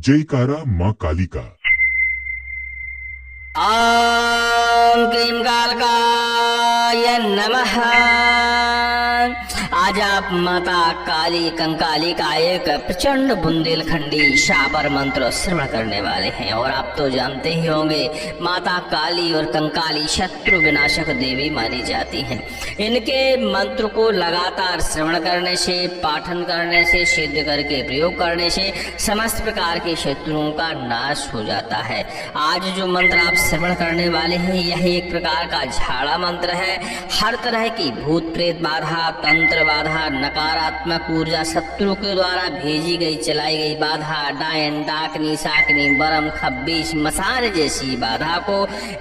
जयकारा माँ काली का। ओम क्लीं कालकाय नमः। आज आप माता काली कंकाली का एक प्रचंड बुंदेलखंडी शाबर मंत्र श्रवण करने वाले हैं। और आप तो जानते ही होंगे माता काली और कंकाली शत्रु विनाशक देवी मानी जाती हैं। इनके मंत्र को लगातार श्रवण करने से, पाठन करने से, सिद्ध करके प्रयोग करने से समस्त प्रकार के शत्रुओं का नाश हो जाता है। आज जो मंत्र आप श्रवण करने वाले हैं यह एक प्रकार का झाड़ा मंत्र है। हर तरह की भूत प्रेत बाधा, तंत्र बाधा, नकारात्मक ऊर्जा, शत्रु के द्वारा भेजी गई चलाई गई बाधा, डायन डाकनी शाकनी बरम खब्बीस मसान जैसी बाधा को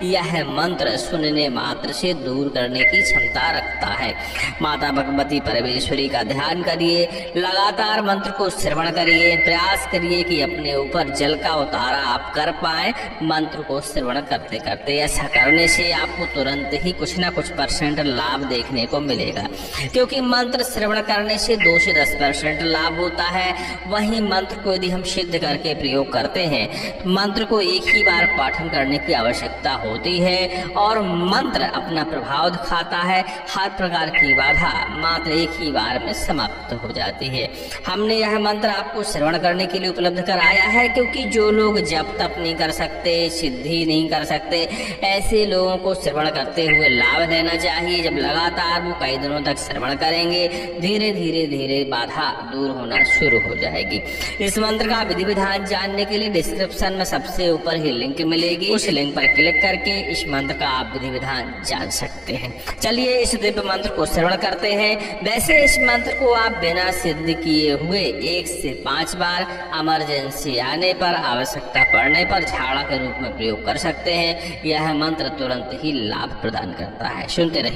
यह मंत्र सुनने मात्र से दूर करने की क्षमता रखता है। माता भगवती परमेश्वरी का ध्यान करिए, लगातार मंत्र को श्रवण करिए, प्रयास करिए कि अपने ऊपर जल का उतारा आप कर पाए। मंत्र को श्रवण करते करते ऐसा करने से आपको तुरंत ही कुछ ना कुछ % लाभ देखने को मिलेगा। क्योंकि मंत्र श्रवण करने से 2 से 10% लाभ होता है। वहीं मंत्र को यदि हम सिद्ध करके प्रयोग करते हैं, मंत्र को एक ही बार पाठन करने की आवश्यकता होती है और मंत्र अपना प्रभाव दिखाता है। हर प्रकार की बाधा मात्र एक ही बार में समाप्त हो जाती है। हमने यह मंत्र आपको श्रवण करने के लिए उपलब्ध कराया है, क्योंकि जो लोग जप तप नहीं कर सकते, सिद्धि नहीं कर सकते, ऐसे लोगों को श्रवण करते हुए लाभ लेना चाहिए। जब लगातार वो कई दिनों तक श्रवण करेंगे, धीरे धीरे धीरे बाधा दूर होना शुरू हो जाएगी। इस मंत्र का विधि विधान जानने के लिए डिस्क्रिप्शन में सबसे ऊपर ही लिंक मिलेगी। उस लिंक पर क्लिक करके इस मंत्र का आप विधि विधान जान सकते हैं। चलिए इस दिव्य मंत्र को श्रवण करते हैं। वैसे इस मंत्र को आप बिना सिद्ध किए हुए 1 से 5 बार इमरजेंसी आने पर, आवश्यकता पड़ने पर झाड़ा के रूप में प्रयोग कर सकते हैं। यह मंत्र तुरंत ही लाभ प्रदान करता है। सुनते रहिए।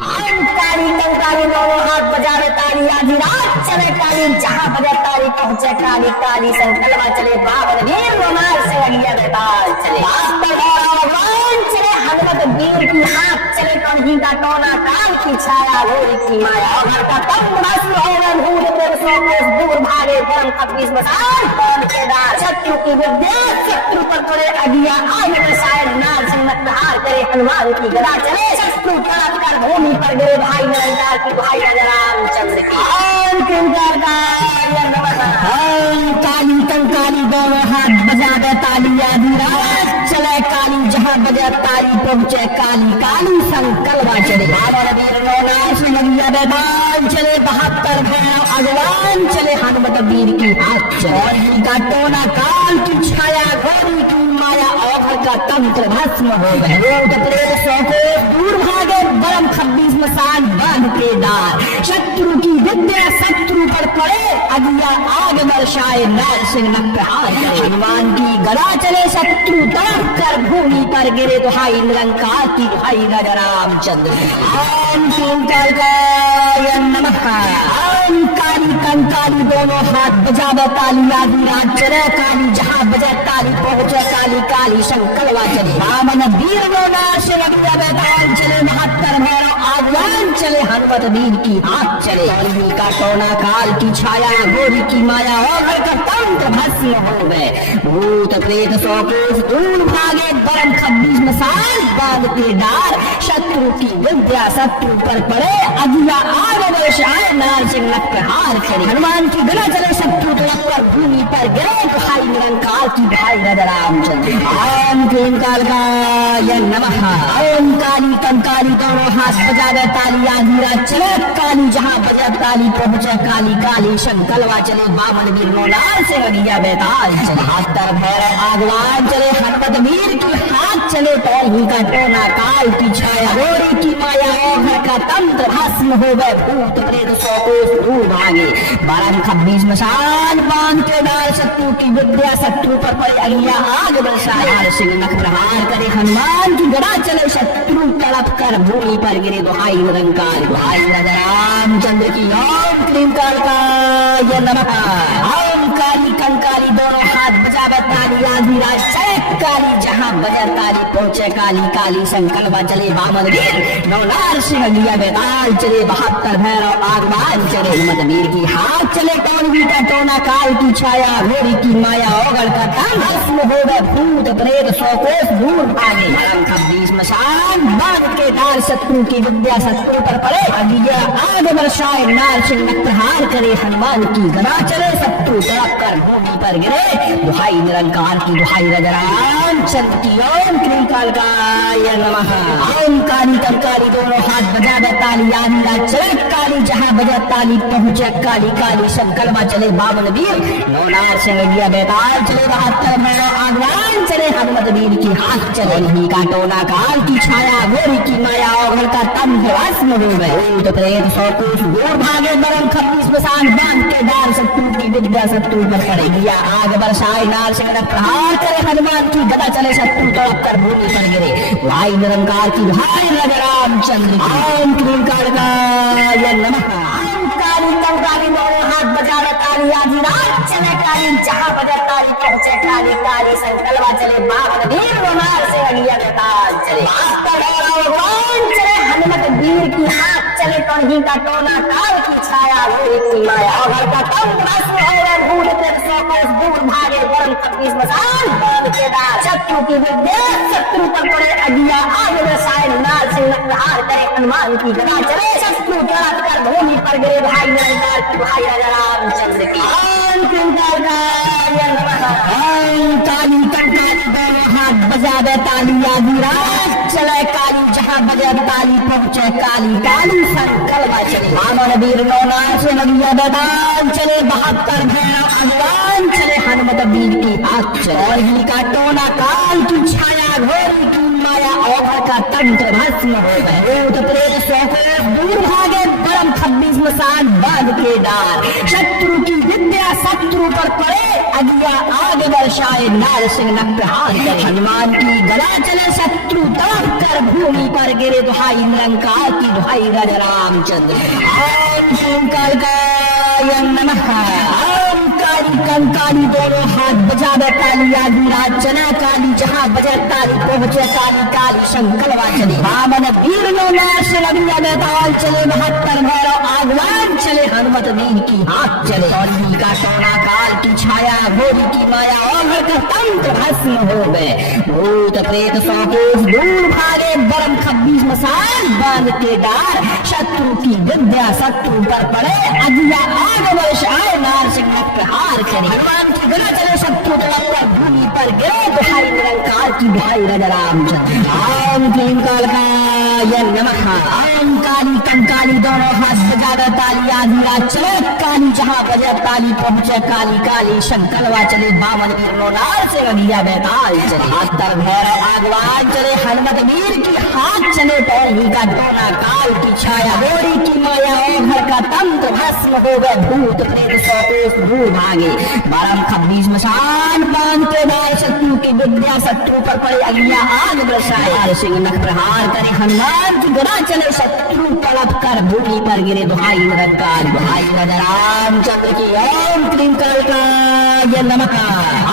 काली कंकाली दोनों हाथ बजावे ताली, आधी रात चले काली, जहाँ बजे ताली पहुँचे काली। काली संकल्प चले बावन वीर रोमाल से अगिया बेताल चले। भगवान चले हनुमत वीर की हाथ चले, कंघी का टोना काल की छाया घोड़ी की माया। घर का तंग भस्म होवे भूत प्रेत सौ कोस दूर भागे, परम खब्बीस मसान कौन के दार। शत्रु की विद्या शत्रु पर पड़े अगिया, आगे बसाए नार सिंह प्रहार करे हनुमान की गदा चले। शत्रु तड़प कर भूमि पर गिरे, भाई निरंकार की भाई रामचंद्र की। ओम काली कंकाली दोनों हाथ बजावे ताली, आधी रात चले काली, जहाँ बजे ताली पहुँचे काली। काली संकल्प चले बावन वीर रोनार से लगिया बेताल चले। 72 भैरव अगवान चले हनुमत वीर की हाथ चले। और इनका टोना काल की छाया घोड़ी की माया, और का तंत्र भस्म हो गए। भूत प्रेत सौ कोस दूर भागे, बरम खब्बीस मसान बांध के डार। शत्रु की विद्या शत्रु पर पड़े अगिया, आग बरसाए नार सिंह प्रहार करे। हनुमान की गदा चले शत्रु तड़प कर भूमि पर गिरे, तो हाई निरंकार की भाई राजा रामचंद्र। ओम क्लीं कालकाय नमः। ओम काली कंकाली दोनों हाथ बजावे ताली, आधी रात चले काली, जहाँ बजे ताली पहुँचे काली। काली संकल्प चले बामन वीर रोनार से लगिया बेताल चले। 72 भैरव आगवान चले हनुमत वीर की हाथ चले। कलयुग का टोना काल की छाया घोड़ी की माया, और का तंत्र भस्म हो गए। भूत प्रेत सौ कोस दूर भागे, बरम खब्बीस मसान बांध के डार। शत्रु की विद्या शत्रु पर पड़े अगिया, आग बरसाए नार सिंह प्रहार करे। हनुमान की गदा चले शत्रु तड़प कर भूमि पर गिरे, तो हाई निरंकार की भाई राजा रामचंद्र। ओम क्लीं कालकाय नमः। ओम काली कंकाली दोनों हाथ बजावे ताली, आधी रात चले काली, जहाँ बजे ताली पहुँचे काली। काली संकल्प चले बावन वीर रोनार से लगिया बेताल चले। 72 भैरव आगवान चले हनुमत वीर की हाथ चले। कलयुग का टोना काल की छाया घोड़ी की माया, और का तंत्र भस्म हो गए। भूत प्रेत सौ कोस दूर भागे, बरम खब्बीस मसान बांध के डार। शत्रु की विद्या शत्रु पर पड़े अगिया, आग बरसाए सिंह प्रहार करे। हनुमान की गदा चले शत्रु तड़प कर भूमि पर गिरे, तो हाई निरंकार भाई राजा रामचंद्र की। ओम क्लीं कालकाय नमः। ओम काली कंकाली दोनों हाथ बजावे ताली, आधी रात चले काली जहाँ बजे ताली पहुँचे काली काली संकल्प चले बामन वीर नौनार सिंह लिया बेताल चले 72 भैरव आगमान चले हिम्मत वीर की हाथ चले टोनवी का टोना काल की छाया घोड़ी की माया ओगल का तन भस्म हो गए भूत प्रेत सौ कोस दूर भागे मरम खब्बीस मशान बांध के डाल शत्रु की विद्या शत्रु पर पड़े अगिया आग बरसाए नार सिंह प्रहार करे हनुमान की गदा चले शत्रु तड़प कर भूमि पर गिरे दुहाई निरंकार की दुहाई रजराम चंद्र की ओम क्रीम कालकाय नमः ओम काली कंकाली दोनों हाथ बजा दे ताली आंधा चले काली जहाँ बजा ताली पहुँचे काली काली संकल्प चले बावन वीर नौनार सिंह लिया बेताल चले 72 भैरव आगवान चले हनुमत वीर की हाथ चले ही का टोना काल की छाया घोड़ी की माया और का तम भस्म हो गए भूत प्रेत सौ कोस दूर भागे बरम खब्बीस मसान बांध के डाल शत्रु की विद्या शत्रु पर पड़े दिया आग बरसाए नार सिंह प्रहार करे हनुमान की गदा चले शत्रु तड़प कर भूमि पर गिरे भाई निरंकार की भाई लग रामचंद्र ओम क्रीम कालकाय नमः काली कंकाली दोनों हाथ बजा रहे ताली आधी रात चले काली जहाँ बजा ताली पहुँचे काली काली संकल्प चले बावन वीर नौनार से अगिया बेताल चले भगवान चले हनुमत वीर की हाथ चले टोनही का टोना काल की छाया घोड़ी की माया और का तम भस्म और भूल कर सौ कोस दूर भागे वरम खब्बीस मसान बांध के डाल शत्रु की विद्या शत्रु पर पड़े अगिया आग बरसाए नार सिंह प्रहार करे हनुमान की गदा चले शत्रु तड़प कर भूमि पर गिरे भाई निरंकार की भाई राजा रामचंद्र की ओम क्रीम कालकाय नमः ओम काली कंकाली दोनों हाथ बजा दे ताली आधी रात चले काली जहाँ बजे ताली पहुँचे काली काली संकल्प चले बामन वीर नौनार से नदिया बेताल चले 72 भैरव आगवान चले हनुमत वीर की हाथ चले और ही का टोना काल की छाया घोड़ी की माया और का तंत्र भस्म हो गए भूत प्रेत सौ कोस दूर भागे परम खब्बीस मसान बांध के डाल शत्रु की विद्या शत्रु पर पड़े अगिया आग बरसाए नार सिंह प्रहार करे हनुमान की गदा चले शत्रु तड़प कर भूमि पर गिरे दुहाई निरंकार की दुहाई राजा रामचंद्र ओम क्रीम कालकाय नमः ओम काली कंकाली दोनों हाथ बजा दे ताली आधी रात चला काली जहाँ बजे ताली पहुँचे काली काली संकल्प चले बामन वीर नौनार से लगिया बेताल चले 72 भैरव आगवान चले हनुमत वीर की हाथ चले टोनही का टोना काल की छाया घोड़ी की माया और का तंत्र भस्म हो गए भूत प्रेत सौ कोस दूर भागे बरम खब्बीस मसान बांध के डार शत्रु की विद्या शत्रु पर पड़े अगिया आग बरसाए नार सिंह प्रहार करे हनुमान की गदा चले शत्रु तड़प कर भूमि पर गिरे दुहाई निरंकार की दुहाई राजा रामचंद्र ओम क्रीम कालकाय नमः ओम काली कंकाली दोनों हाथ बजा दे ताली आधी रात चले काली जहाँ बजे ताली पहुँचे काली काली संकल्प चले बामन वीर नौनार से अगिया बेताल चले 72 भैरव आगवान चले हनुमत वीर की हाथ चले टोनही का टोना काल की छाया घोड़ी की माया और घर का तंत्र भस्म हो गए भूत प्रेत सौ कोस दूर भागे बरम खब्बीस मसान बांध के डाल शत्रु की विद्या शत्रु पर पड़े अगिया आग बरसाए सिंह नख प्रहार करे हनुमान की गदा चले शत्रु तड़प कर भूमि पर गिरे दुहाई निरंकार दुहाई राजा रामचंद्र की ओम क्रीम कालकाय नमः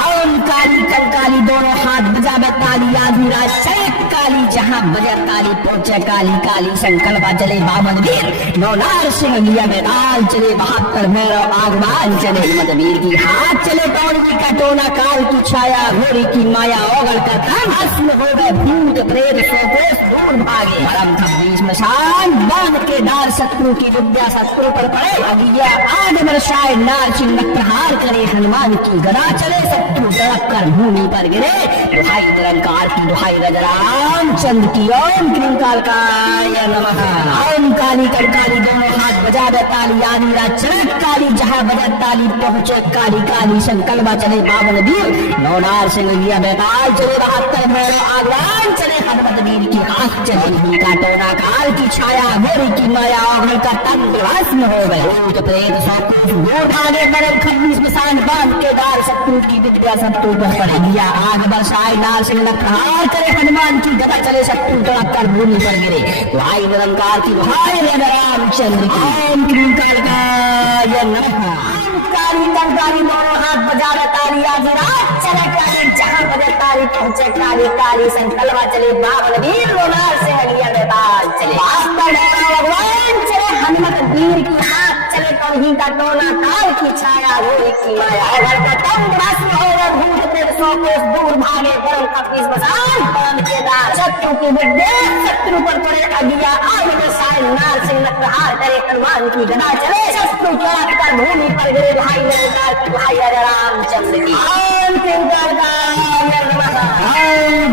ओम काली कंकाली दोनों हाथ बजा दे ताली आधी रात चले काली जहाँ बजे ताली पहुँचे काली काली संकल्प चले बामन वीर नौनार सिंह लिया बेताल चले 72 भैरव आगवान चले हिम्मत वीर की हाथ चले टोनही का टोना काल की छाया घोड़ी की माया ओगल का तन भस्म हो गए भूत प्रेत सौ कोस दूर भागे परम खब्बीस मसान बांध के डाल शत्रु की विद्या शत्रु पर पड़े अगिया आग बरसाए नार सिंह प्रहार करे हनुमान की गदा चले शत्रु तड़प कर भूमि पर गिरे दुहाई निरंकार की दुहाई राजा रामचंद्र की ओम क्रीम कालकाय नमः ओम काली कंकाली दोनों हाथ बजा दे ताली आधी रात चले काली जहाँ बजे ताली पहुँचे काली काली संकल्प चले बावन वीर नौनार सिंह लिया बेताल चले 72 भैरव आगवान चले हनुमत वीर की हाथ चले ही का टोना काल की छाया घोड़ी की माया और का तंत्र भस्म हो गए भूत प्रेत सौ कोस दूर भागे बरम खब्बीस मसान बांध के डाल शत्रु की विद्या शत्रु पर पड़े दिया आग बरसाए नार सिंह प्रहार करे हनुमान की गदा चले शत्रु तड़प कर भूमि पर गिरे भाई निरंकार की भाई राजा रामचंद्र की ओम क्रीम कालकाय नमः काली कंकाली दोनों हाथ बजा दे ताली आधी रात चले काली जहाँ बजे तारी पहुंचे काली काली संकल्पा चले बावन वीर लोनार से हलिया बेताल चले भगवान चले हनुमत वीर की हाथ चले कहीं का टोना काल की छाया रोई की माया अगर का तंग राशि होगा भूत प्रेत सौ कोस दूर भागे बरम कपीस बसान बरम के दार शत्रु की विद्या शत्रु पर पड़े अगिया आग में साय नार सिंह नटहार करे हनुमान की गदा चले शत्रु चढ़ कर भूमि पर गिरे भाई नरनार की भाई रामचंद्र की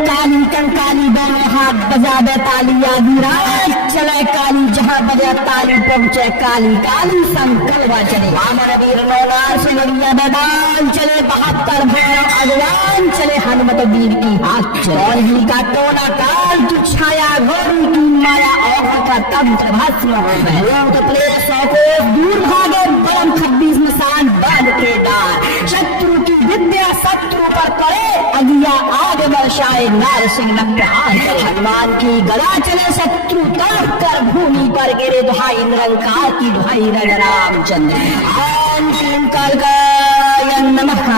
काली कंकाली दोनों हाथ बजा दे ताली आदि रात चले काली जहाँ बजा ताली पहुंचे काली काली संकल्पा चले वामन वीर नौलार से लड़िया मैदान चले 72 भैरव अगवान चले हनुमत वीर की हाथ चले का टोना काल की छाया घोड़ी की माया और का तंत्र भस्म हो गए भूत प्रेत सौ कोस दूर भागे बरम 26 निशान बांध के डार शत्रु की विद्या शत्रु पर पड़े अगिया आग बरसाए नार सिंह नटहार करे हनुमान की गदा चले शत्रु तड़प कर भूमि पर गिरे दुहाई निरंकार की दुहाई रग रामचंद्र ओम क्लीं कालिकाय नमः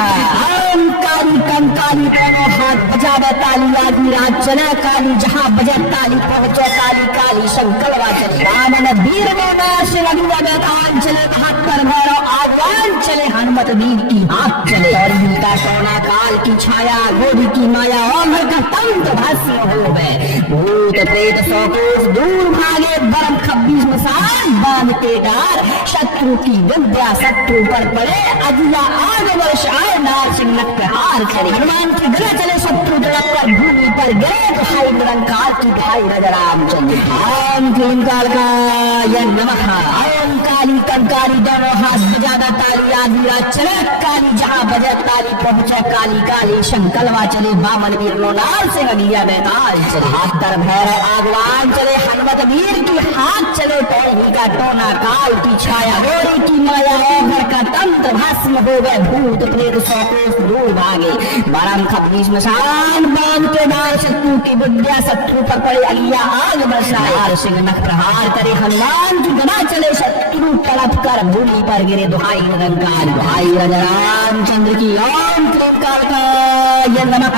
ओम काली कंकाली दोनों हाथ बजा दे ताली आदि रात चले काली जहाँ बजे ताली पहुंचे काली काली संकल्पा चले वामन वीर लोनार से लगिया बेतान चले 72 भैरव आगवान चले हनुमत वीर की हाथ चले और का टोना काल की छाया घोड़ी की माया और का तंत्र भस्म हो गए भूत प्रेत सौ कोस दूर भागे बरम 26 निशान बांध के डार शत्रु की विद्या शत्रु पर पड़े अगिया आग वर्षाए नार सिंह नटहार चले हनुमान की गदा चले शत्रु तड़प कर भूमि पर गिरे दुहाई निरंकार की दुहाई रग रामचंद्र ओम क्लीं कालिकाय नमः ओम काली कंकाली दोनों हाथ बजा दे ताली आदि रात चले काली जहाँ बजे ताली पहुंचे काली काली संकल्पा चले वामन वीर लोनार से हलिया बेताल चले 72 भैरव आगवान चले हनुमत वीर की हाथ चले टोली का टोना काल की छाया घोड़ी की माया और का तंत्र भस्म हो गए भूत प्रेत सौ कोस दूर भागे बरम 26 निशान बांध के डार शत्रु की विद्या शत्रु पर पड़े अगिया आग बरसाए नार सिंह नटहार करे हनुमान की गदा चले शत्रु तड़प कर भूमि पर गिरे दुहाई निरंकार दुहाई रग रामचंद्र की ओम क्लीं कालिकाय नमः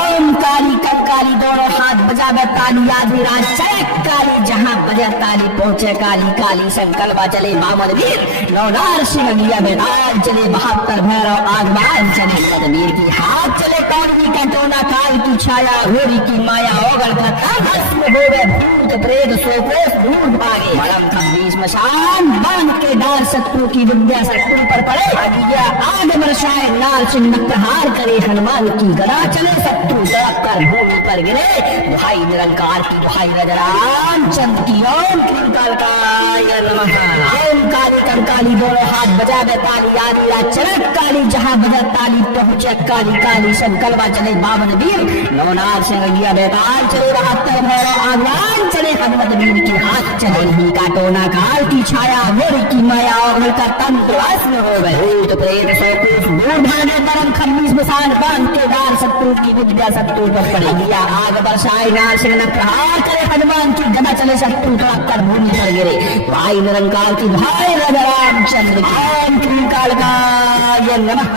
ओम काली कंकाली दोनों हाथ बजा दे ताली आदि रात चले काली जहाँ बजे ताली पहुंचे काली काली संकल्पा चले वामन वीर लोनार से हलिया बेताल चले 72 भैरव आगवान चले हनुमत वीर की हाथ चले काली का टोना काल की छाया घोड़ी की माया ओगल का भस्म हो गए भूत प्रेत सौ कोस दूर भागे बरम 26 निशान बांध के डार शत्रु की विद्या शत्रु पर पड़े अगिया आग बरसाए नार सिंह नटहार करे हनुमान की गदा चले शत्रु तड़प कर भूमि पर गिरे दुहाई निरंकार की दुहाई रग रामचंद्र की ओम क्लीं कालिकाय नमः ओम काली कंकाली दोनों हाथ बजा दे ताली आदि रात चले काली जहाँ बजे ताली पहुंचे काली काली संकल्पा चले वामन वीर लोनार से हलिया बेताल चले 72 भैरव आगवान चले हनुमत वीर की हाथ चले ही का टोना काल की छाया घोड़ी की माया और का तंत्र भस्म हो गए भूत प्रेत सौ कोस दूर भागे बरम 26 निशान बांध के डार शत्रु की विद्या शत्रु पर पड़े अगिया आग बरसाए नार सिंह नटहार करे हनुमान की गदा चले शत्रु तड़प कर भूमि पर गिरे भाई निरंकार की भाई रग रामचंद्र की ओम क्लीं कालिकाय नमः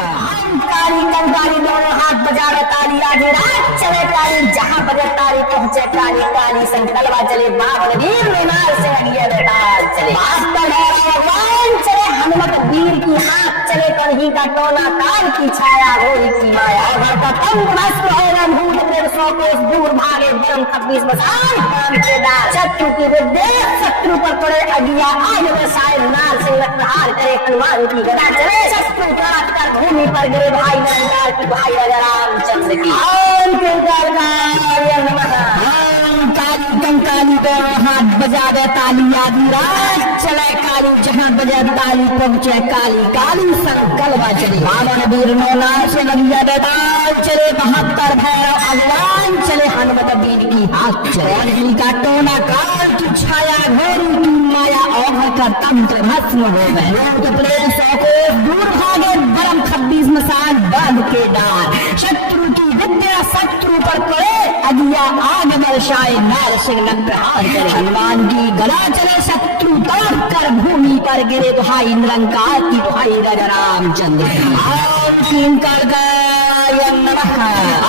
काली कंकाली दोनों हाथ बजा दे ताली आदि रात चले काली जहाँ बजे ताली पहुंचे काली काली संकल्पा चले वामन वीर लोनार से हलिया बेताल चले 72 भगवान चले हनुमत वीर की हाथ चले कहीं का टोना काल की छाया घोड़ी की माया और का तंत्र भस्म हो गए भूत प्रेत सौ कोस दूर भागे बरम 26 निशान बांध के डार शत्रु की विद्या शत्रु पर पड़े अगिया आग बरसाए नार सिंह नटहार करे हनुमान की गदा चले शत्रु तड़प कर भूमि पर गिरे भाई निरंकार की भाई रग रामचंद्र की ओम क्लीं कालिकाय नमः ओम काली कंकाली दोनों हाथ बजा दे ताली आदि रात चले काली जहाँ बजे ताली पहुंचे काली काली संकल्पा चले वामन वीर लोनार से हलिया बेताल चले 72 भैरव अगवान चले हनुमत वीर की हाथ चले का टोना काल की छाया घोड़ी की माया और का तंत्र भस्म हो गए भूत प्रेत सौ कोस दूर भागे बरम 26 निशान बांध के डार शत्रु की विद्या शत्रु पर पड़े अगिया आग बरसाए नार सिंह नटहार करे हनुमान की गदा चले शत्रु तड़प कर भूमि पर गिरे दुहाई निरंकार की दुहाई रग रामचंद्र ओम क्लीं कालिकाय नमः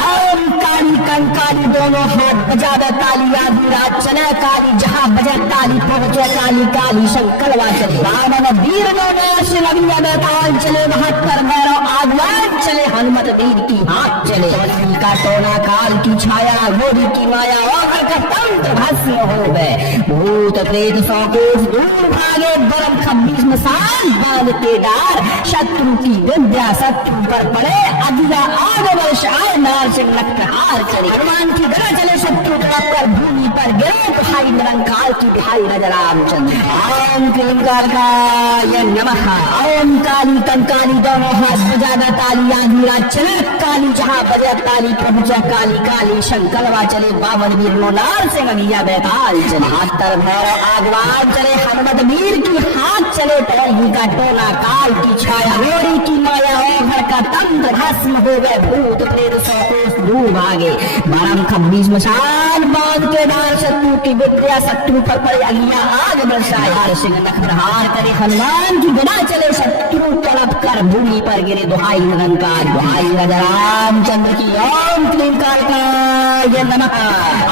ओम कंकाली दोनों हाथ बजावे ताली आधी रात चले काली जहाँ बजे ताली पहुँचे काली काली संकलवा चले रावण वीर नाश लगिया बेताल चले 72 भैरव आगवान चले हनुमत वीर की हाथ चले का टोना काल की छाया गोरी की माया और का तंत्र भस्म हो गए भूत प्रेत 100 कोस दूर भागे बरम 26 मसान बांध के डार शत्रु की विद्या शत्रु पर पड़े अदिया आग वर्ष आए नार से नक्कहार चले हनुमान की गदा चले शत्रु पर भूमि पर गिरे भाई निरंकार की भाई राजा रामचंद्र ओम क्लींकाराय नमः ओम काली कंकाली दोनों हाथ बजाना ताली आधी रात चले काली जहाँ बजे ताली पहुँचे काली काली शंकरवा चले बावन वीर नार से गगिया बेताल चले 72 भैरव आगवान चले हनुमत वीर की हाथ चले टोही का टोना काल की छाया गोरी की माया और घर का तंत्र भस्म हो गए भूत प्रेत 100 कोस दूर भागे बारम 26 मशाल बांध के डाल शत्रु की विद्या शत्रु पर पड़े अगिया आग बरसाए हर सिंह नखरहार करे हनुमान की गदा चले शत्रु तड़प कर भूमि पर गिरे दुहाई निरंकार दुहाई राजा रामचंद्र की ओम क्लींकाराय नमः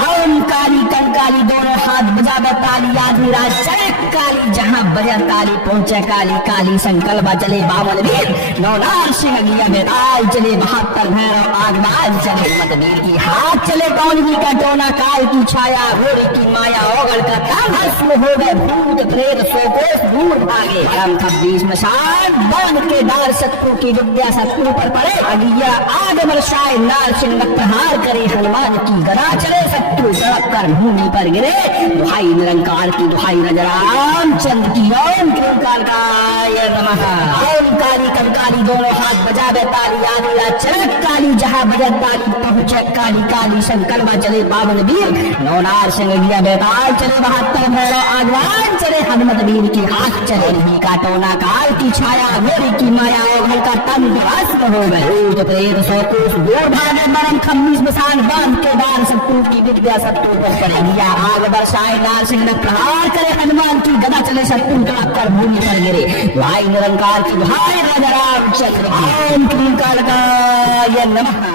ओम काली कंकाली दोनों हाथ बजावे ताली आधी रात चले काली जहाँ बजे ताली पहुँचे काली काली संकल्प चले बावन वीर नौनार सिंह अगिया बेताल चले 72 भैरव आगवान चले मत वीर की हाथ चले कौनगी का टोना काल की छाया घोड़ी की माया ओगल का भस्म हो गए भूत प्रेत 100 कोस दूर भागे परम 26 मशाल बांध के डार शत्रु की विद्या शत्रु पर पड़े अगिया आग बरसाए नार सिंह प्रहार करे हनुमान की गदा चले शत्रु तड़प कर भूमि पर गिरे दुहाई निरंकार की दुहाई राजा रामचंद्र की ओम क्लींकाराय नमः ओम काली कंकाली दोनों हाथ बजावे ताली आधी रात चले काली जहाँ बजे ताली पहुँचे काली काली संकल्प चले बावन वीर नौनार सिंह गगिया बेताल चले 72 भैरव आगवान चले हनुमत वीर की हाथ चले नहीं का टोना काल की छाया गोरी की माया ओघल का तंत्र भस्म हो गए भूत प्रेत 100 कोस दूर भागे बरम 26 मसान बांध के डार शत्रु की विद्या शत्रु पर पड़े दिया आग बरसाए नार सिंह प्रहार करे हनुमान की गदा चले शत्रु तड़प कर भूमि पर गिरे भाई निरंकार की भाई राजा रामचंद्र ओम क्लींकाराय नमः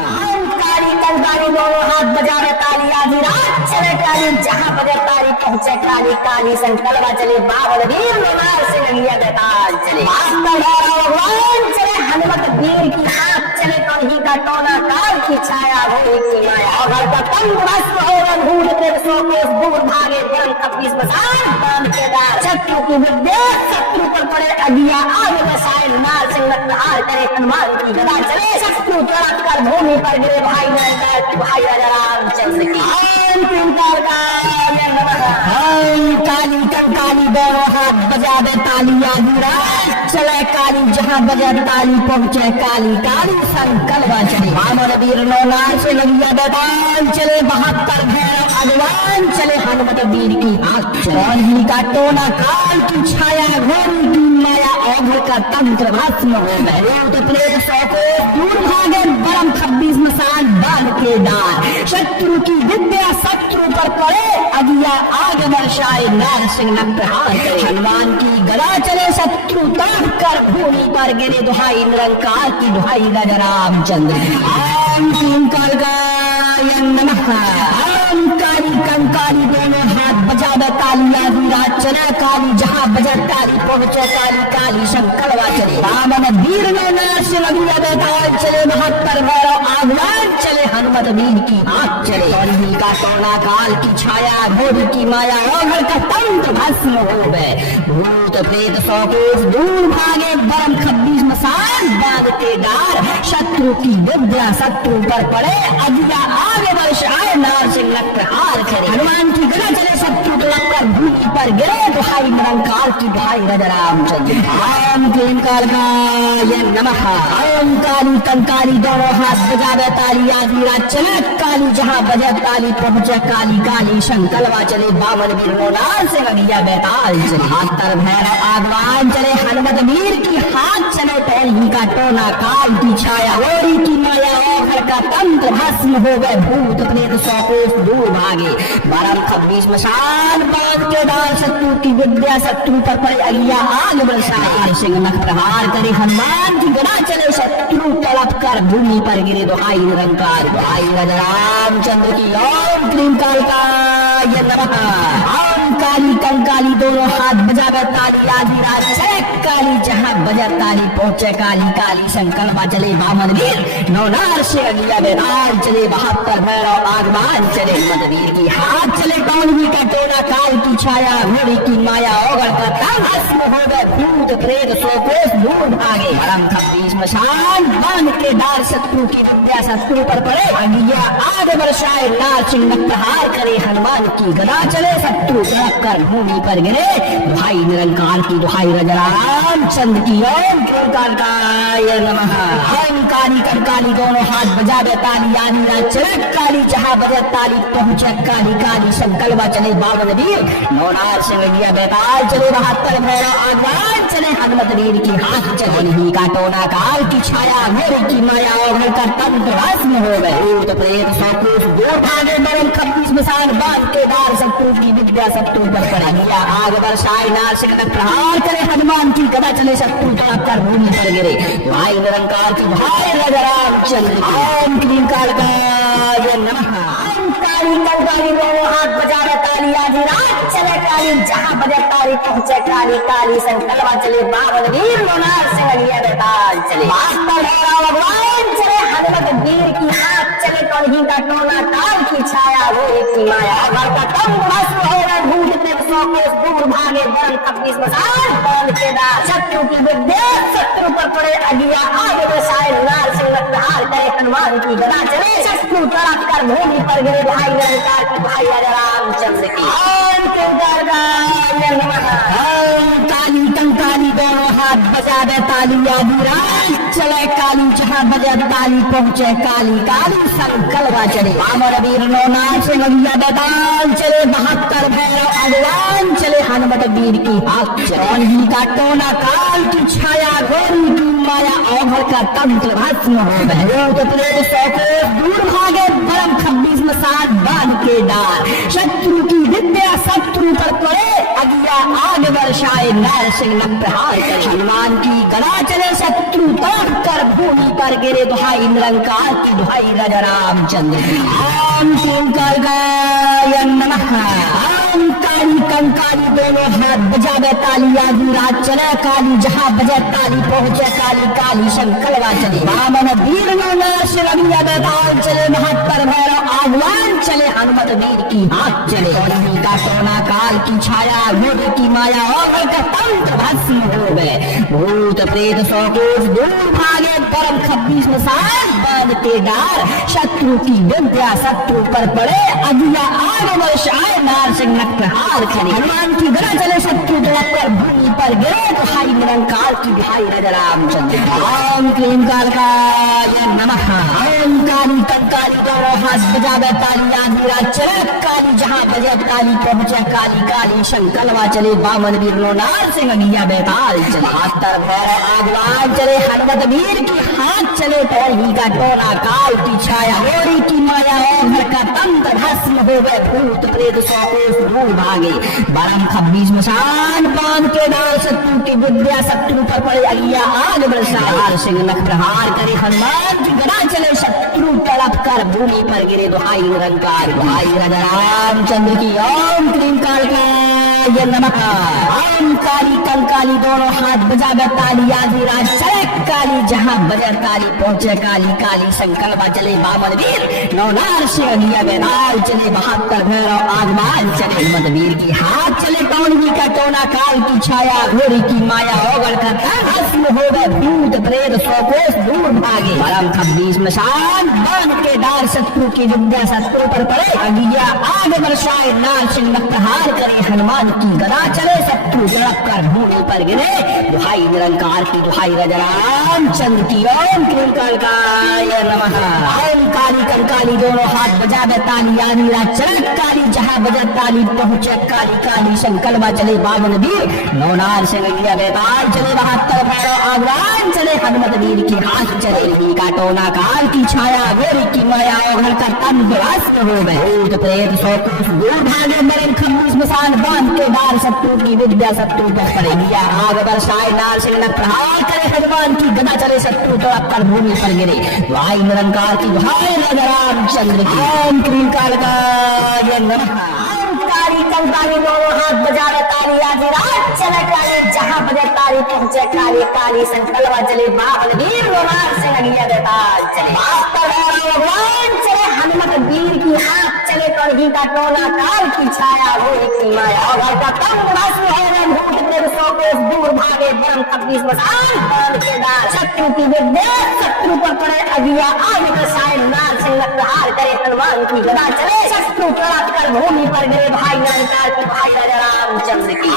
काली कंकाली दोनों हाथ बजावे ताली आधी रात चले काली जहाँ बजे ताली पहुँचे काली काली संकल्प चले बावन वीर नार से गगिया बेताल चले 72 भगवान चले हनुमत वीर की हाथ चले कहीं का टोना काल की छाया भूमि की माया और का तंत्र भस्म हो गए भूत प्रेत 100 कोस दूर भागे बरम 26 मसान बांध के डार शत्रु की विद्या शत्रु पर पड़े अगिया आग बरसाए नार सिंह प्रहार करे हनुमान की गदा चले शत्रु तड़प कर भूमि पर गिरे भाई निरंकार भाई राजा रामचंद्र की ओम क्लींकाराय नमः ओम काली कंकाली दोनों हाथ बजावे ताली आधी रात चले काली जहाँ बजे ताली पहुँचे काली काली संकल्प चले बावन वीर नार से गगिया बेताल चले 72 भैरव आगवान चले हनुमत वीर की हाथ चले का टोना काल की छाया घोरी की माया ओघल का तंत्र भस्म हो गए भूत प्रेत 100 कोस दूर भागे बरम 26 मसान बांध के डार शत्रु की विद्या शत्रु पर पड़े अगिया आग बरसाए नार सिंह प्रहार करे हनुमान की गदा चले शत्रु तड़प कर भूमि पर गिरे दुहाई निरंकार की दुहाई राजा रामचंद्र ओम क्लींकाराय नमः ओम काली कंकाली दोनों हाथ बजावे ताली आधी रात चले काली जहाँ बजे ताली पहुँचे काली काली संकल्प चले बावन वीर नार से गगिया बेताल चले 72 भैरव आगवान चले हनुमत वीर की हाथ चले कौनगी का टोना काल की छाया घोड़ी की माया ओघल का तंत्र भस्म हो गए भूत प्रेत 100 कोस दूर भागे बरम 26 मसान बांध के डार शत्रु की विद्या शत्रु पर पड़े अगिया आगे बरसाए नार सिंह प्रहार करे हनुमान की गदा चले शत्रु तड़प कर भूमि पर गिरे दुहाई निरंकार की दुहाई राजा रामचंद्र ओम क्लींकाराय नमः ओम काली कंकाली दोनों हाथ बजावे ताली आधी रात चले काली जहाँ बजे ताली पहुँचे काली काली संकल्प चले बावन वीर नार से गगिया बेताल चले 72 भैरव आगवान चले हनुमत वीर की हाथ चले टोही का टोना काल की छाया गोरी की माया ओघल का का तंत्र भस्म हो गए, भूत प्रेत सौ कोस दूर भागे। बरम खब्बी स्मशान बांध के डाल शत्रु की विद्या शत्रु पर पड़े अगिया आग बरसाए। सिंह नख प्रहार करे हनुमान की गदा चले शत्रु तड़प कर भूमि पर गिरे। दुहाई निरंकार दुहाई रामचंद्र की ओम क्लीम कालिकाय नमः। ओम काली कंकाली दोनों हाथ बजावे ताली आधी रात चले काली जहां बजा ताली पहुंचे काली काली संकल्प चले बामन वीर नौनार से अगिया बेदार चले 72 भैरव आगमान चले मदवीर की हाथ चले कौनवी का टोला काल की छाया घोड़ी की माया ओगड़ का भस्म हो गए भूत प्रेत सौ कोस दूर भागे। बरम खब्बी स्मशान बांध के डाल शत्रु की विद्या शत्रु पर पड़े अगिया आग बरसाए। लाल सिंह प्रहार करे हनुमान की गदा चले शत्रु तड़प कर भूमि पर गिरे। दुहाई निरंकार की दुहाई रामचंद्र की ओम कालिकाय नमः। ओम काली कंकाली दोनों हाथ बजावे ताली आधी रात चले काली जहां बजे ताली पहुंचे काली काली संकल्प चले बावन वीर नौनार सिंह बेताल चले 72 भैरव आगवान चले हनुमत वीर की हाथ चले ही का टोना काल की छाया घोड़ी की माया ओढ़ कर तंत्र भस्म हो गए। भूत प्रेत सौ कोस दूर भागे। बरम खब्बी स्मशान बांध के डाल शत्रु की विद्या शत्रु पर पड़े अगिया आग बरसाए। नार सिंह प्रहार करे हनुमान की गदा चले शत्रु तड़प कर भूमि पर गिरे। भाई निरंकार की भाई रामचंद्र ओम क्लीम कालिकाय नमः। ओम काली कंकाली दोनों हाथ बजावे ताली आधी रात चले काली जहां बजे ताली पहुंचे काली काली संकल्प चले बावन वीर नौनार सिंह बेताल चले 72 भगवान चले हनुमत वीर की हाथ चले कौनही का टोना काल की छाया घोड़ी की माया घर का तंग भस्म हो गए भूत प्रेत सौ कोस दूर भागे। बरम खब्बी स्मशान बांध के डाल शत्रु की विद्या शत्रु पर पड़े अगिया आग बरसाए। लाल सिंह प्रहार करे हनुमान की गदा चले शत्रु तड़प कर भूमि पर गिरे। भाई निरंकार की भाई रामचंद्र की ओम कालिकाय नमः। ओम काली कंकाली दोनों हाथ बजावे ताली आधी रात चले काली जहां बजे ताली पहुंचे काली काली संकल्प चले बामन वीर नौनार सिंह बेताल चले 72 भैरव आगवान चले हनुमत वीर की हाथ चले का टोना काल की छाया घोड़ी की माया ओढ़ का तंत्र भस्म हो गए। भूत प्रेत सौ कोस दूर भागे। बरम खब्बी स्मशान बांध के डाल शत्रु की विद्या शत्रु पर पड़े अगिया आग बरसाए। नार सिंह प्रहार करे हनुमान की गदा चले शत्रु तड़प कर भूमि पर गिरे। दुहाई निरंकार की दुहाई राजा रामचंद्र की ओम क्लीम कालिकाय नमः। ओम काली कंकाली दोनों हाथ बजावे ताली आधी रात चले काली जहां बजे ताली पहुंचे काली काली संकल्प चले बामन वीर नौनार सिंह बेताल चले 72 भैरव आगवान चले हनुमत वीर की हाथ चले कौनही का टोना काल की छाया घोड़ी की माया ओढ़ कर तंत्र भस्म हो गए। भूत प्रेत सौ कोस दूर भागे। बरम खब्बी स्मशान बांध के डाल शत्रु की विद्या शत्रु पर पड़े अगिया आग बरसाए। नार सिंह प्रहार करे हनुमान की गदा चले शत्रु तड़प कर भूमि पर गिरे। दुहाई निरंकार की दुहाई राजा रामचंद्र ओम क्लीम कालिकाय नमः। ओम काली कंकाली दोनों हाथ बजावे ताली आधी रात चले काली जहां बजे ताली पहुंचे काली काली संकल्प चले बामन वीर नौनार सिंह बेताल चले 72 भैरव आगवान चले हनुमत वीर की हाथ चले कौनही का टोना काल की छाया घोड़ी की माया ओढ़ का तंत्र भस्म हो गए। भूत प्रेत सौ कोस दूर भागे। बरम खब्बी स्मशान बांध के डाल शत्रु की विद्या शत्रु पर पड़े अगिया आग बरसाए। लाल सिंह प्रहार करे हनुमान की गदा चले शत्रु तड़प कर भूमि पर गिरे। दुहाई निरंकार दुहाई राजा रामचंद्र की ओम क्लीम कालिकाय नमः। ओम काली कंकाली दोनों हाथ बजावे ताली आधी रात चले काली जहां बजे ताली पहुंचे काली काली संकल्प चले बामन वीर नौनार सिंह बेताल चले 72 भैरव आगवान चले हनुमत वीर की हाथ चले कौनही का टोना काल की छाया घोड़ी की माया ओढ़ कर भस्म हो गए। भूत प्रेत सौ कोस दूर भागे। बरम खब्बी स्मशान बांध के डाल शत्रु की विद्या शत्रु पर पड़े अगिया आग बरसाए। नार सिंह प्रहार करे हनुमान की गदा चले शत्रु तड़प कर भूमि पर गिरे दुहाई निरंकार की दुहाई राम चंद्र की ओम क्लीं कालिकाय नमः। ओम काली कंकाली दोनों हाथ बजा दे ताली आदि रात चले काली जहां बजा ताली पहुंचे काली काली संकल्पा चले बावन वीर नौनार से लगिया बेताल चले 72 भैरव आगवान चले हनुमत वीर की हाथ चले रही का टोना काल की छाया गोरी की माया और का तन विरास्त हो गए भूत प्रेत सौ कोस दूर भागे मरण खम्बू स्मशान बांध के डार शत्रु की विद्या शत्रु पर पड़ेगी आग बरसाए नार से न प्रहार करे हनुमान की गदा चले शत्रु तो कर भूमि पर गिरे वाई निरंकार की दुहाई रामचंद्र की ओम क्लीं कालिकाय नमः। काली कंकाली दोनों हाथ बजा रहे ताली आदि रात चले काली जहां बजे ताली पहुंचे काली काली संकल्पा चले बावन वीर लोनार से लगिया बेताल चले भगवान चले हनुमत वीर की हाथ चले करही का टोना काल की छाया हो की माया और का तंग रासु है भूत प्रेत सौ कोस दूर भागे बरम 26 मसान बाण के दार शत्रु की विद्या शत्रु पर पड़े अगिया आग बरसाए नार से प्रहार करे हनुमान की गदा चले शत्रु तड़प कर भूमि पर गिरे भाई निरंकार की भाई रामचंद्र की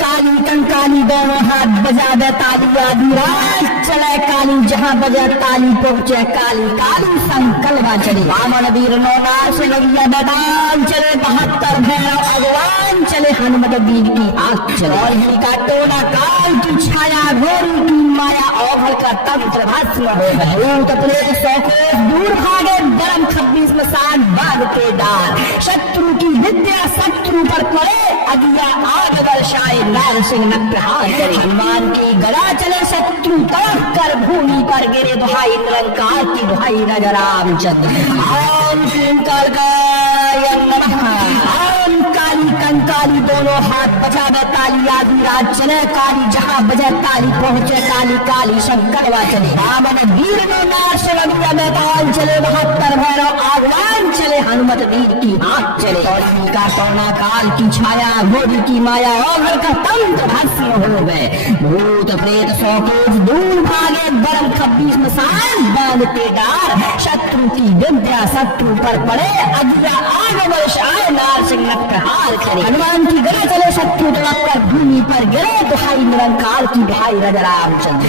काली कंकाली दोनों हाथ बजा दे ताली आदि रात चले काली जहां बजा ताली पहुंचे काली काली संकल्पा चले वामन वीर नौनार से लगिया बेताल चले 72 भैरव भगवान चले हनुमत वीर की आंख चले और का टोना काल की छाया घोरी की माया औघल का तंत्र भस्म हो गए भूत प्रेत सौ कोस दूर भागे बरम 26 मसान बाग के डार शत्रु की विद्या शत्रु पर पड़े अगिया आग बरसाए नार सिंह न प्रहार करे हनुमान की गदा चले शत्रु तड़प कर भूमि पर गिरे दुहाई निरंकार की दुहाई रामचंद्र ओम क्लीं कालिकाय नमः। ओम काली कंकाली दोनों हाथ बजा दे ताली आदि रात चले काली जहां बजे ताली पहुंचे काली काली संकल्पा चले वामन वीर नार से लगिया बेताल चले 72 भैरव आगवान चले हनुमत वीर की हाथ चले और का टोना काल की छाया घोड़ी की माया और का तंत्र भस्म हो गए भूत प्रेत सौ कोस दूर भागे बरम 26 मसान बांध के डार शत्रु की विद्या शत्रु पर पड़े अगिया आग बरसाए नार सिंह न प्रहार करे हनुमान की गदा चले शत्रु तड़प कर भूमि पर गिरे दुहाई निरंकार की दुहाई रामचंद्र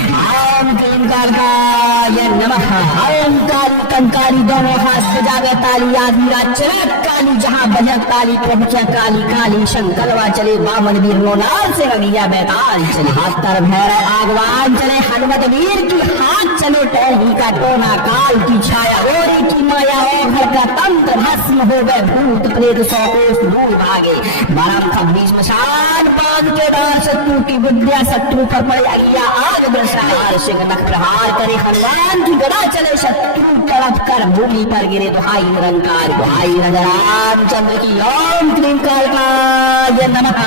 ओम क्लीं कालिकाय नमः। ओम काली कंकाली दोनों हाथ बजावे ताली आदि रात चले काली जहां बजे ताली पहुंचे काली काली संकल्पा चले बामन वीर नौनार से लगिया बेताल चले 72 भैरव आगवान चले हनुमत वीर की हाथ चले टहली का टोना काल की छाया गोरी की माया और घर का तंत्र भस्म हो गए भूत प्रेत सौ कोस दूर भागे बरम 26 मसान बांध के डार शत्रु की विद्या शत्रु पर पड़े अगिया आग बरसाए सिंह न प्रहार करे हनुमान की गदा चले शत्रु तड़प कर भूमि पर गिरे दुहाई निरंकार दुहाई रामचंद्र की ओम क्लीं कालिकाय नमः।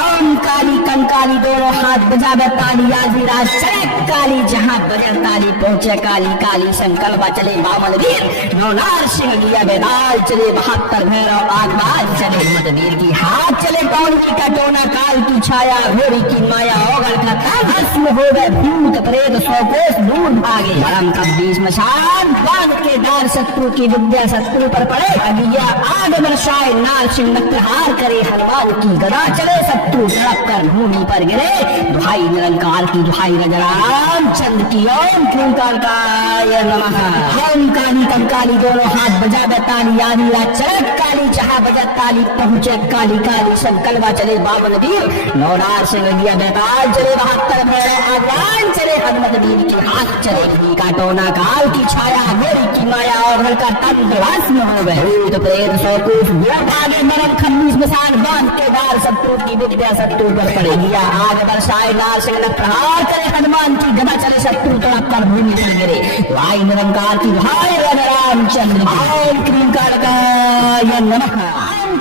ओम काली कंकाली दोनों हाथ बजा दे ताली आदि रात चले काली जहां बजे ताली पहुंचे काली काली संकल्पा चले बामन वीर नौनार से लगिया बेताल चले 72 भैरव आगवान चले हनुमत वीर की हाथ चले कौड़ी का टोना काल की छाया घोड़ी की माया ओगल का भस्म हो गए भूत प्रेत सौ कोस दूर भागे बरम 26 मसान बांध के डार शत्रु की विद्या शत्रु पर पड़े अगिया आग बरसाए नार सिंह न प्रहार करे हनुमान की गदा चले शत्रु तड़प कर भूमि पर गिरे दुहाई निरंकार की दुहाई रामचंद्र की ओम क्लीं कालिकाय नमः। ओम काली कंकाली दोनों हाथ बजा दे ताली आदि रात चले काली जहां बजे ताली पहुंचे काली काली संकल्पा चले बामन वीर नौनार से लगिया बेताल चले 72 भैरव आगवान चले हनुमत वीर के हाथ चले का टोना काल की छाया गोरी की माया और घर का तंत्र भस्म हो गए भूत प्रेत सौ कोस दूर भागे बरम 26 मसान बांध के डार शत्रु की विद्या शत्रु पर पड़े अगिया आग बरसाए नार सिंह न प्रहार करे हनुमान की गदा चले शत्रु तड़प कर भूमि पर गिरे वाई निरंकार की भाई रामचंद्र ओम क्लीं कालिकाय नमः।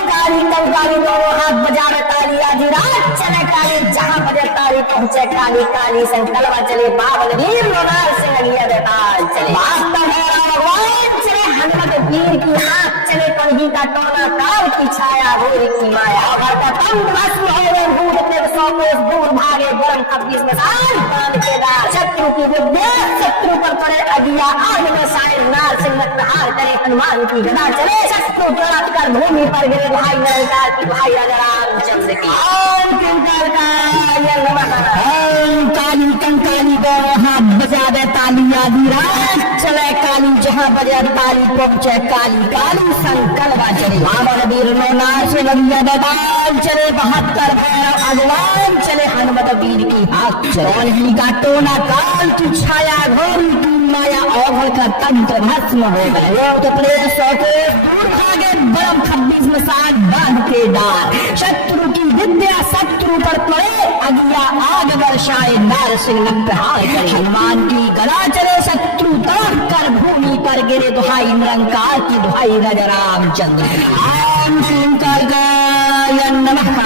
काली कंकाली दोनों हाथ बजा रहे ताली आदि रात चले काली जहां बजे ताली पहुंचे काली काली संकल्पा चले बावन वीर नौनार से लगिया बेताल चले 72 भैरव भगवान चले हनुमत वीर की हाथ चले टोलगी का टोना काल की छाया भूरी की माया घर का तंग भस्म हो गए भूत प्रेत सौ कोस दूर भागे गरम 26 में साल बांध के दार शत्रु की विद्या शत्रु पर पड़े अगिया आग में साए नार सिंह प्रहार करे हनुमान की गदा चले शत्रु तड़प कर भूमि पर गिरे भाई निरंकार की भाई रामचंद्र की ओम किंकर का नमः ओम काली कंकाली दोनों हाथ बजा दे ताली आदि रात चले काली जहाँ बजे ताली पहुंचे काली काली संकल्पा चले बाबर वीर नार से लगिया ददाल चले 72 भैरव अगवान चले हनुमत वीर की हाथ चले ही का टोना काल की छाया घोरी की माया औघड़ का तंत्र भस्म हो गए लोग प्रेत सौ को दूर भागे बरम 26 में साठ बांध के डार शत्रु की विद्या शत्रु पर पड़े अगिया आग वर्षाए नार सिंह प्रहार करे हनुमान की गला चले शत्रु तड़प कर भूमि पर गिरे दुहाई निरंकार की दुहाई राजा रामचंद्र ओम किंकर नमः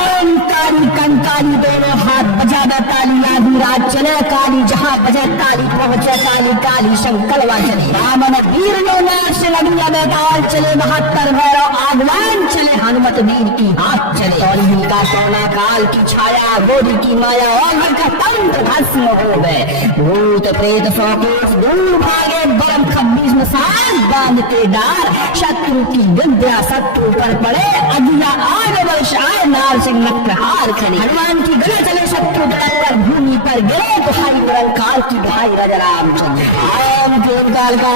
ओम काली कंकाली दोनों हाथ बजा दे ताली आदि रात चले काली जहाँ बजे ताली पहुंचे काली काली संकल्पा चले रामन वीर नार से लगिया बेताल चले 72 भैरव आगवान चले हनुमत वीर की हाथ चले और का सोना काल की छाया गोरी की माया और का तंत्र भस्म हो गए भूत प्रेत सौ कोस दूर भागे बरम 26 में साथ बांध के डार शत्रु की विद्या शत्रु पर पड़े अगिया आग वर्षाए नार सिंह प्रहार करे हनुमान की गला चले शत्रु पर भूमि पर गिरे दुहाई निरंकार की दुहाई राजा रामचंद्र ओम किंकर का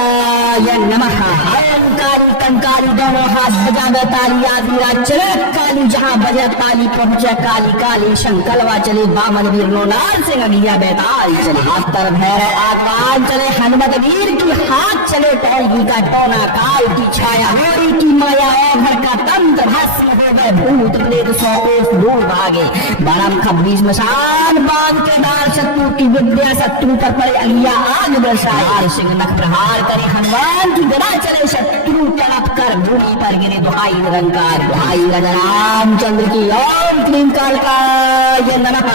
नमः ओम काली कंकाली दोनों हाथ बजा दे ताली आदि रात चले काली जहाँ बजे ताली पहुंचे काली काली संकल्पा चले बामन वीर नार से अगिया बेताल चले 72 भैरव आगवान चले हनुमत वीर की हाथ चले टोलगी का टोना काल की छाया गोरी की माया घर का तंत्र भस्म हो गए भूत प्रेत सौ कोस दूर भागे बरम 26 में शान बांध के दार शत्रु की विद्या शत्रु पर पड़े अगिया आग बरसाए सिंह नख प्रहार करे हनुमान की गदा चले शत्रु तड़प कर भूमि पर गिरे दुहाई निरंकार दुहाई राजा रामचंद्र की ओम क्लीं कालकाय नमः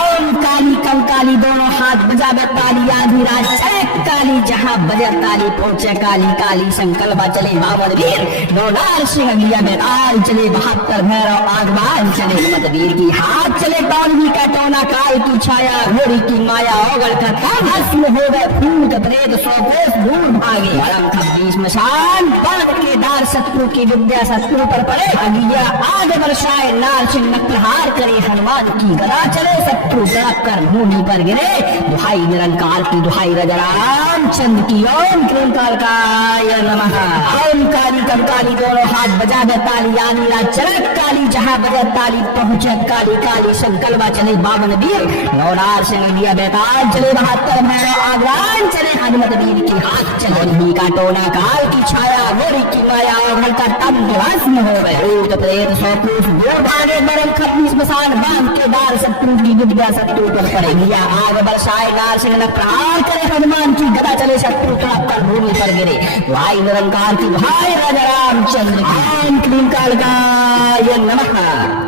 ओम काली कंकाली दोनों हाथ बजा दे ताली आदि रात चले काली जहाँ बजे ताली पहुंचे काली काली संकल्पा चले बाबर वीर नार सिंह अगिया बेताल चले 72 भैरव आगवान चले हनुमत वीर की हाथ चले टोलगी का टोना काल की छाया घोड़ी की माया औगड़ का भस्म हो गए भूत प्रेत सौ कोस दूर भागे बरम 26 में शान बांध के दार शत्रु की विद्या शत्रु पर पड़े अगिया आग वर्षाए नार सिंह प्रहार करे हनुमान की गदा चले शत्रु तड़प कर भूमि पर गिरे दुहाई निरंकार की दुहाई राजा रामचंद्र की ओम क्लीं कालकाय नमः ओम काली कंकाली दोनों हाथ बजा दे ताली आदि रात चले काली जहाँ बजे ताली पहुंचे काली काली संकल्पा चले बामन वीर नार से अगिया बेताल चले 72 भैरव आगवान चले हनुमत वीर की हाथ चले ही का टोना काल की छाया गोरी की माया घर का तंत्र भस्म हो गए भूत प्रेत सौ कोस दूर भागे बरम 26 में शान बांध के दार शत्रु की विद्या शत्रु पर पड़े अगिया आग बरसाए नार सिंह प्रहार करे हनुमान की गदा चले शत्रु तड़प कर भूमि पर गिरे भाई निरंकार की भाई राजा रामचंद्र ओम क्लीं कालकाय नमः।